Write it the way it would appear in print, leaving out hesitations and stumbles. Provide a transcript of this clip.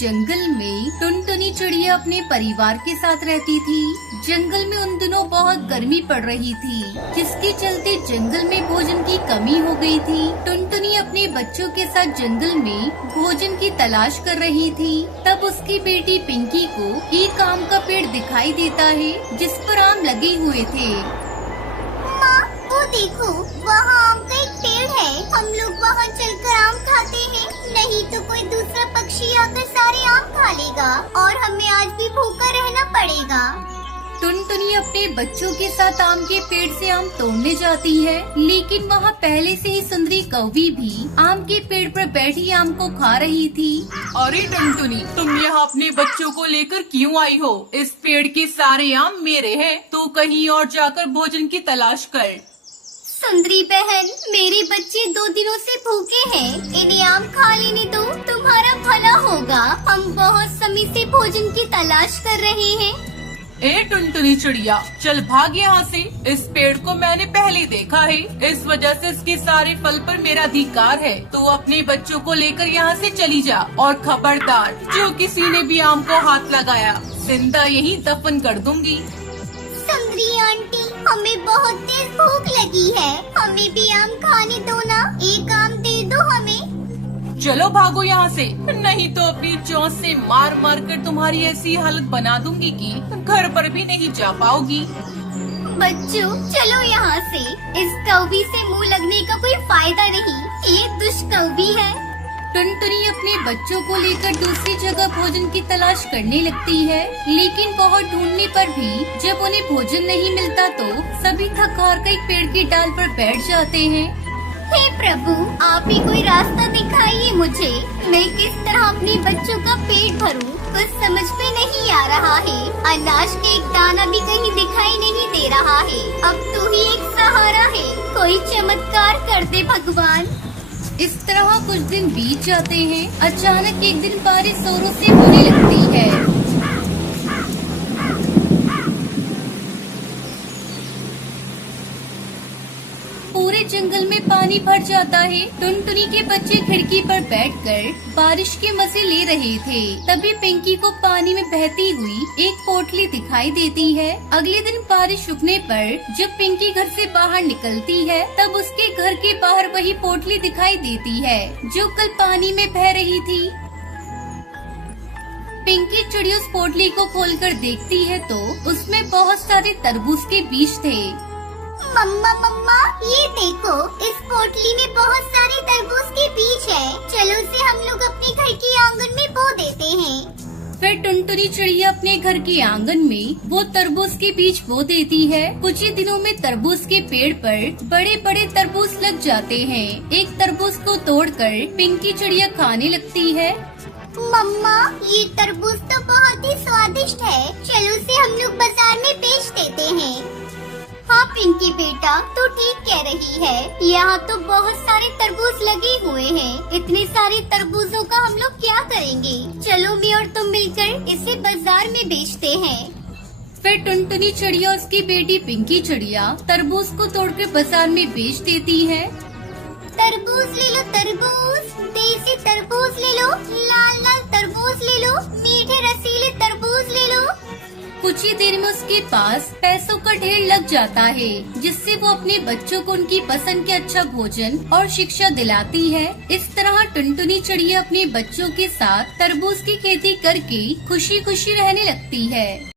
जंगल में टुनटुनी चिड़िया अपने परिवार के साथ रहती थी। जंगल में उन दिनों बहुत गर्मी पड़ रही थी, जिसके चलते जंगल में भोजन की कमी हो गई थी। टुनटुनी अपने बच्चों के साथ जंगल में भोजन की तलाश कर रही थी। तब उसकी बेटी पिंकी को एक आम का पेड़ दिखाई देता है, जिस पर आम लगे हुए थे। माँ, वो देखो, वहाँ आम का एक पेड़ है। हम लोग वहाँ चलकर आम खाते हैं, नहीं तो कोई दूसरा पक्षी आकर सारे आम खा लेगा और हमें आज भी भूखा रहना पड़ेगा। टुनटुनी अपने बच्चों के साथ आम के पेड़ से आम तोड़ने जाती है, लेकिन वहाँ पहले से ही सुंदरी कौवी भी आम के पेड़ पर बैठी आम को खा रही थी। अरे टुनटुनी, तुम यहाँ अपने बच्चों को लेकर क्यों आई हो? इस पेड़ के सारे आम मेरे हैं, तू कहीं और जाकर भोजन की तलाश कर। सुंदरी बहन, मेरे बच्चे 2 दिनों से भूखे हैं, इन्हें आम खा लेने दो, तुम्हारा भला होगा। हम बहुत समय से भोजन की तलाश कर रहे हैं। ए टुनटुनी चिड़िया, चल भाग यहाँ से। इस पेड़ को मैंने पहले देखा है, इस वजह से इसके सारे फल पर मेरा अधिकार है। तो अपने बच्चों को लेकर यहाँ से चली जा, और खबरदार, जो किसी ने भी आम को हाथ लगाया, जिंदा यही दफन कर दूंगी। सुंदरी आंटी, हमें बहुत तेज भूख लगी है, हमें भी आम खाने दो ना, एक आम दे दो हमें। चलो भागो यहाँ से, नहीं तो अपनी चोंच से मार मार कर तुम्हारी ऐसी हालत बना दूंगी कि घर पर भी नहीं जा पाओगी। बच्चों, चलो यहाँ से, इस कौवी से मुंह लगने का कोई फायदा नहीं, ये दुष्ट कौवी है। टुनटुनी अपने बच्चों को लेकर दूसरी जगह भोजन की तलाश करने लगती है, लेकिन बहुत ढूंढने पर भी जब उन्हें भोजन नहीं मिलता तो सभी थक हार कर एक पेड़ की डाल पर बैठ जाते हैं। हे प्रभु, आप ही कोई रास्ता दिखाइए मुझे, मैं किस तरह अपने बच्चों का पेट भरूं, कुछ समझ में नहीं आ रहा है। अनाज के एक दाना भी कहीं दिखाई नहीं दे रहा है, अब तू ही एक सहारा है, कोई चमत्कार कर दे भगवान। इस तरह कुछ दिन बीत जाते हैं। अचानक एक दिन बारिश जोरों से होने लगती है। पूरे जंगल में पानी भर जाता है। टुनटुनी के बच्चे खिड़की पर बैठकर बारिश के मजे ले रहे थे। तभी पिंकी को पानी में बहती हुई एक पोटली दिखाई देती है। अगले दिन बारिश रुकने पर जब पिंकी घर से बाहर निकलती है, तब उसके घर के बाहर वही पोटली दिखाई देती है जो कल पानी में बह रही थी। पिंकी चिड़िया उस पोटली को खोलकर देखती है तो उसमें बहुत सारे तरबूज के बीज थे। मम्मा मम्मा, ये देखो, इस पोटली में बहुत सारे तरबूज के बीज है, चलो उसे हम लोग अपने घर के आंगन में बो देते हैं। फिर टुनटुनी चिड़िया अपने घर के आंगन में वो तरबूज के बीज बो देती है। कुछ ही दिनों में तरबूज के पेड़ पर बड़े बड़े तरबूज लग जाते हैं। एक तरबूज को तोड़कर पिंकी चिड़िया खाने लगती है। मम्मा, ये तरबूज तो बहुत ही स्वादिष्ट है, चलो उसे हम लोग बाजार में बेच देते हैं। हाँ पिंकी बेटा, तू ठीक कह रही है, यहाँ तो बहुत सारे तरबूज लगे हुए हैं, इतने सारे तरबूजों का हम लोग क्या करेंगे? चलो मैं और तुम मिलकर इसे बाजार में बेचते हैं। फिर टुनटुनी चिड़िया उसकी बेटी पिंकी चिड़िया तरबूज को तोड़कर बाजार में बेच देती है। तरबूज ले लो तरबूज, देसी तरबूज ले लो, लाल लाल तरबूज ले लो, मीठे रसीले तरबूज ले लो। कुछ ही देर में उसके पास पैसों का ढेर लग जाता है, जिससे वो अपने बच्चों को उनकी पसंद के अच्छा भोजन और शिक्षा दिलाती है। इस तरह टुनटुनी चिड़िया अपने बच्चों के साथ तरबूज की खेती करके खुशी खुशी रहने लगती है।